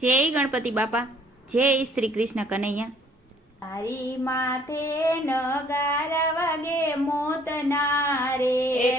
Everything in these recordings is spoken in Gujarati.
જય ગણપતિ બાપા, જય શ્રી કૃષ્ણ કનૈયા. તારી માથે નગારા વાગે મોતના રે,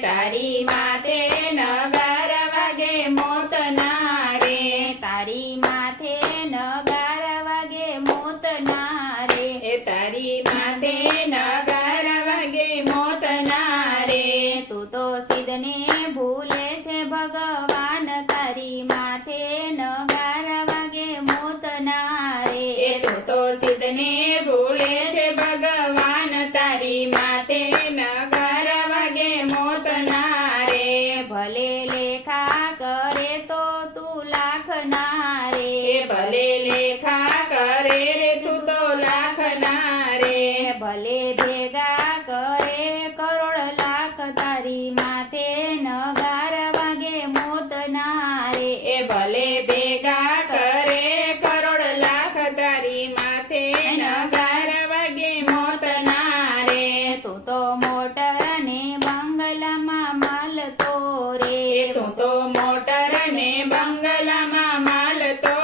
તારી માથે નગારા વાગે મોતના રે, તારી માથે નગારા વાગે મોતના રે, તારી માથે નગારા વાગે મોતના રે. તું તો સિદ્ધને ભૂલે છે ભગવાન, તારી માથે નગારા વાગે મોતના રે. તું તો સિદ્ધને ભૂલે છે ભગવાન, તારી માથે નગારા વાગે મોતના રે. ભલે લેખા કરે તો તું લાખના રે, ભલે લેખા કરે રે તું તો લાખના રે. ભલે ભેગા કરે કરોડ લાખ, તારી માથે નગારા વાગે મોતના રે. ભલે ભેગા કરે કરોડ લાખ, તારી માથે નગારા વાગે મોતના રે. તું તો મોટર ને બંગલામાં માલતો રે, તું તો મોટર ને બંગલામાં માલતો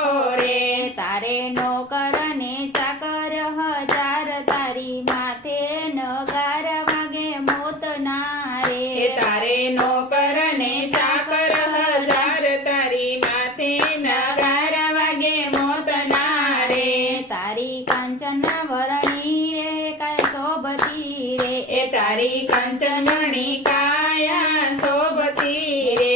રે. તારે નોકર ને ચાકર હજાર, તારી માથે નગારા વાગે મોતના રે. તારે નોકર ને ચાકર હજાર, તારી માથે નગારા વાગે મોતના રે. તારી કાંચન વરણી રે કાય શોભતી રે, તારી કંચનણી કાયા શોભતી રે.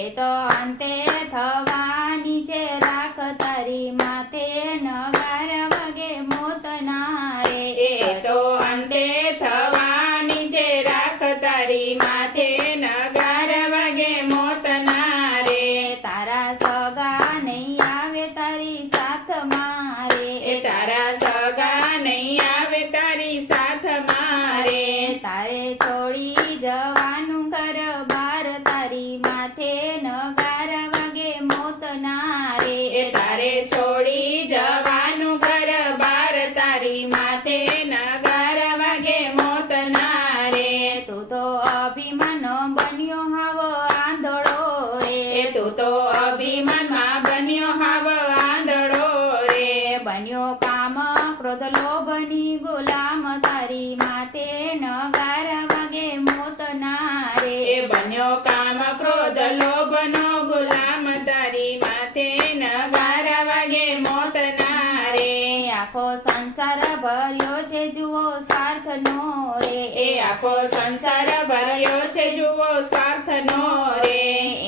એ તો અંતે થવાની છે રાખ, તારી માથે નગારા વાગે મોતના રે. એ તો અંતે થવાની છે રાખ, તારી માથે નગારા વાગે મોતના રે. તારા સગા નહીં આવે તારી સાથ મારે, તારા સગા નહીં આવે તારી સાથ મારે. તારે છોડી જવાનું ઘર બાર, તારી માથે નગારા વાગે મોતના રે. તારે છોડી જવાનું ઘર બાર, તારી માથે નગારા વાગે મોતના રે. તું તો અભિમાન બન્યો હાવ આંધળો રે, તું તો અભિમાનમાં બન્યો હાવ આંધળો રે. બન્યો કામ ક્રોધ લોભની ગુલામ, તારી માથે નગારા વાગે મોતના રે. બન્યો કામ ક્રોધ લોભનો ગુલામ, તારી માથે નગારા વાગે મોતના રે. આખો સંસાર ભર્યો છે જુઓ સ્વાર્થનો રે, આખો સંસાર ભર્યો છે જુઓ સ્વાર્થનો રે.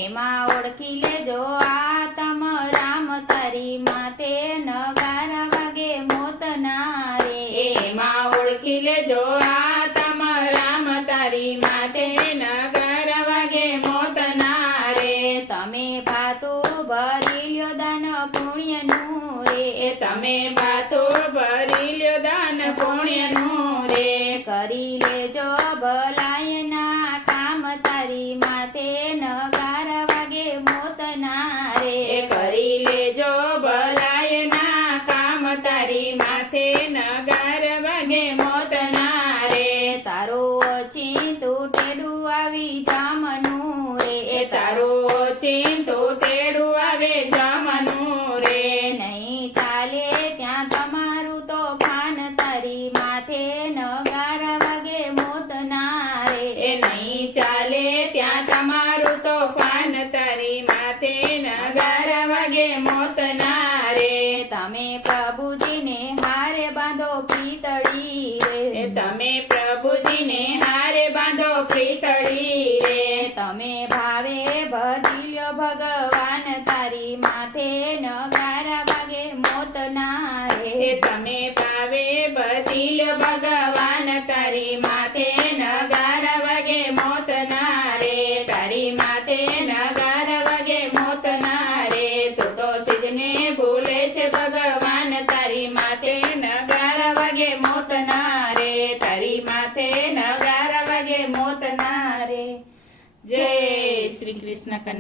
એમાં ઓળખી લેજો આતમ રામ, તારી માથે નગારા વાગે મોતના રે. એમાં ઓળખી લેજો આ તમ રામ, તારી માથે નગારા વાગે મોતના રે. તમે ભાતું ભરી લ્યો દાન પુણ્યનું રે, તમે ભાથુર ભરી લ્યો દાન પુણ્યનું રે. કરી લેજો ભલાયના કામ, તારી માથે નગારા વાગે મોતના રે. કરી લેજો ભલાયના કામ, તારી માથે નગારા વાગે મોતના રે. તારું ઓછીતું ટેડું આવી જામનું રે, તારું ઓછીતું ટેડું આવે જમનું રે. નહીં ચાલે ત્યાં તમારું તો ફાન, તારી માથે નગારા વાગે મોતના રે. નહીં ચાલે ત્યાં તમારું તોફાન, તારી માથે નગારા વાગે મોતના રે. તમે પ્રભુજીને હારે બાંધો પ્રીતળી રે, તમે પ્રભુજીને હારે બાંધો પ્રીતળી રે. તમે ભાવે ભજી લ્યો ભગવાન, તારી માથે નગારા વાગે મોતના રે. તમે પાવે બદીલ ભગવાન, તારી માથે નગારા વાગે મોતના રે. તારી માથે નગારા વાગે મોતના રે. તું તો સિદ્ધને ભૂલે છે ભગવાન, તારી માથે નગારા વાગે મોતના રે. તારી માથે નગારા વાગે મોતના રે. જય શ્રી કૃષ્ણ કનૈયા.